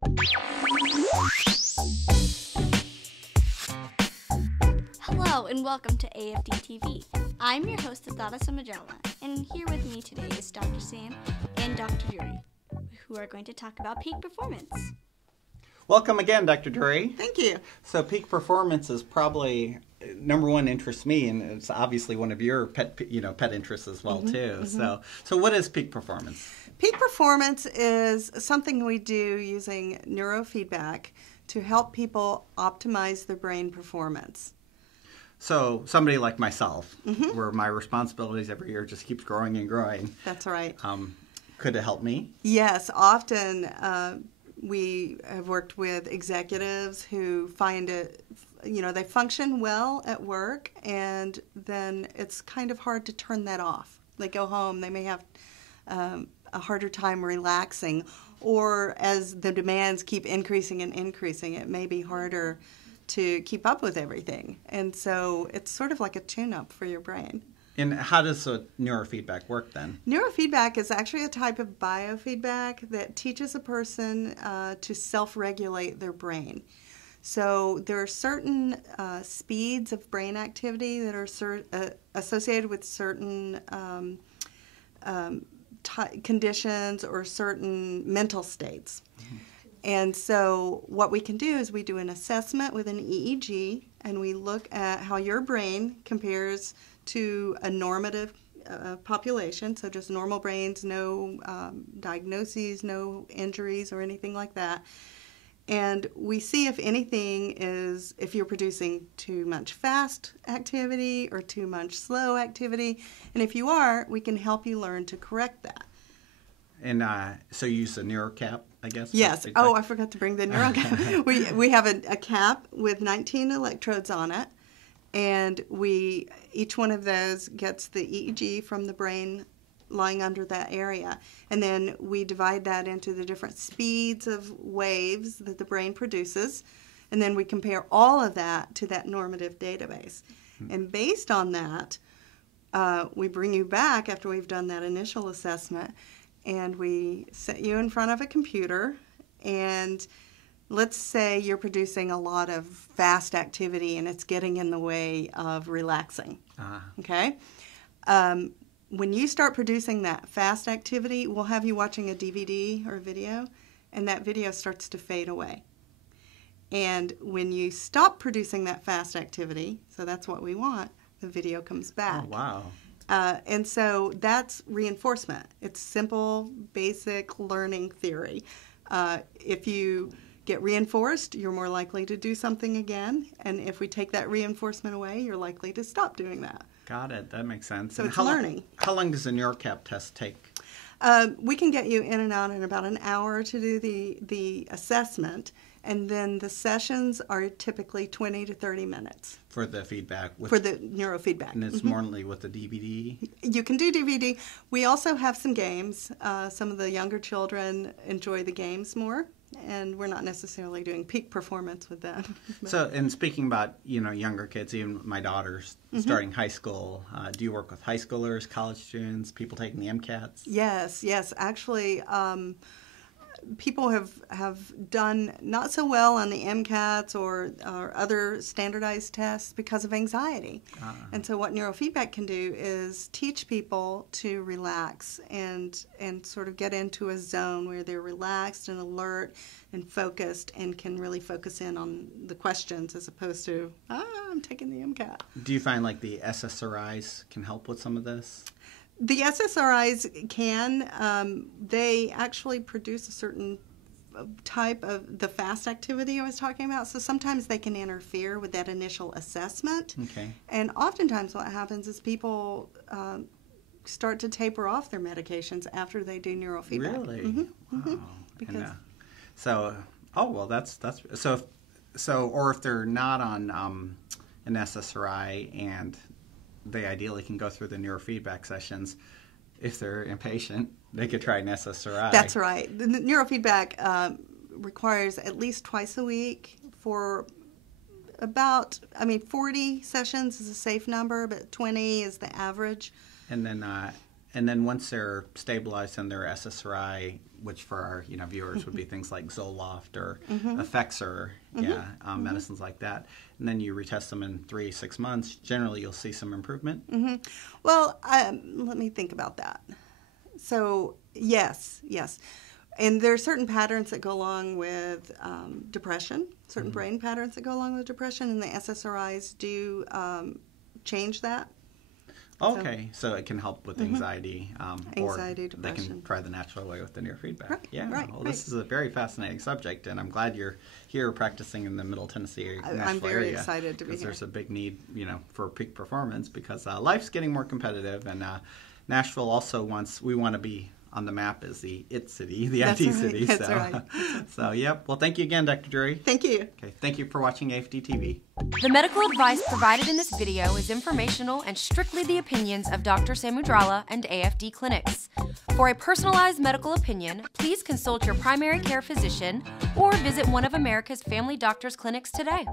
Hello and welcome to AFD TV. I'm your host, Adara Samajala, and here with me today is Dr. Sam and Dr. Jury, who are going to talk about peak performance. Welcome again, Dr. Drury. Thank you. So peak performance is probably number one interests me, and it's obviously one of your pet interests as well too. So what is peak performance? Peak performance is something we do using neurofeedback to help people optimize their brain performance. So somebody like myself, where my responsibilities every year just keeps growing and growing. That's right. Could it help me? Yes, often we have worked with executives who find it, they function well at work, and then it's kind of hard to turn that off. They go home, they may have a harder time relaxing, or as the demands keep increasing and increasing, it may be harder to keep up with everything. And so it's sort of like a tune-up for your brain. And how does neurofeedback work then? Neurofeedback is actually a type of biofeedback that teaches a person to self-regulate their brain. So there are certain speeds of brain activity that are associated with certain conditions or certain mental states. And so what we can do is we do an assessment with an EEG, and we look at how your brain compares to a normative population, so just normal brains, no diagnoses, no injuries or anything like that. And we see if you're producing too much fast activity or too much slow activity. And if you are, we can help you learn to correct that. And so you use a neurocap, I guess? Yes. Oh, I forgot to bring the neurocap. we have a cap with 19 electrodes on it. And each one of those gets the EEG from the brain lying under that area. And then we divide that into the different speeds of waves that the brain produces. And then we compare all of that to that normative database. And based on that, we bring you back after we've done that initial assessment, and we set you in front of a computer, and let's say you're producing a lot of fast activity and it's getting in the way of relaxing. Okay? When you start producing that fast activity, we'll have you watching a DVD or a video, and that video starts to fade away. And when you stop producing that fast activity, so that's what we want, the video comes back. Oh, wow. And so that's reinforcement. It's simple, basic learning theory. If you get reinforced, you're more likely to do something again. And if we take that reinforcement away, you're likely to stop doing that. Got it. That makes sense. So and it's learning. How long does a neurocap test take? We can get you in and out in about an hour to do the assessment. And then the sessions are typically 20 to 30 minutes. For the feedback? For the neurofeedback. And it's normally with the DVD? You can do DVD. We also have some games. Some of the younger children enjoy the games more, and we're not necessarily doing peak performance with them. So, and speaking about, younger kids, even my daughter's starting high school, do you work with high schoolers, college students, people taking the MCATs? Yes. Actually, people have done not so well on the MCATs or other standardized tests because of anxiety. And so what neurofeedback can do is teach people to relax and sort of get into a zone where they're relaxed and alert and focused and can really focus in on the questions as opposed to, I'm taking the MCAT. Do you find like the SSRIs can help with some of this? The SSRIs can. They actually produce a certain type of the fast activity I was talking about. So sometimes they can interfere with that initial assessment. Okay. And oftentimes what happens is people start to taper off their medications after they do neurofeedback. Really? Wow. Because or if they're not on an SSRI and they ideally can go through the neurofeedback sessions. If they're impatient, they could try an SSRI. That's right. The neurofeedback requires at least twice a week for about, 40 sessions is a safe number, but 20 is the average. And then once they're stabilized on their SSRI, which for our viewers would be things like Zoloft or Effexor, medicines like that. And then you retest them in 3-6 months. Generally, you'll see some improvement. Well, let me think about that. So yes. And there are certain patterns that go along with depression, certain brain patterns that go along with depression, and the SSRIs do change that. Okay, so it can help with anxiety, anxiety, or depression. they can try the natural way with the neurofeedback. Right, Well, this is a very fascinating subject, and I'm glad you're here practicing in the Middle Tennessee Nashville I'm very area, excited to be because here. there's a big need, for peak performance, because life's getting more competitive, and Nashville also we want to be on the map as the IT city, the That's IT right, city. that's so, right. So, yep. Well, thank you again, Dr. Drury. Thank you. Okay, thank you for watching AFD TV. The medical advice provided in this video is informational and strictly the opinions of Dr. Samudrala and AFD clinics. For a personalized medical opinion, please consult your primary care physician or visit one of America's family doctors clinics today.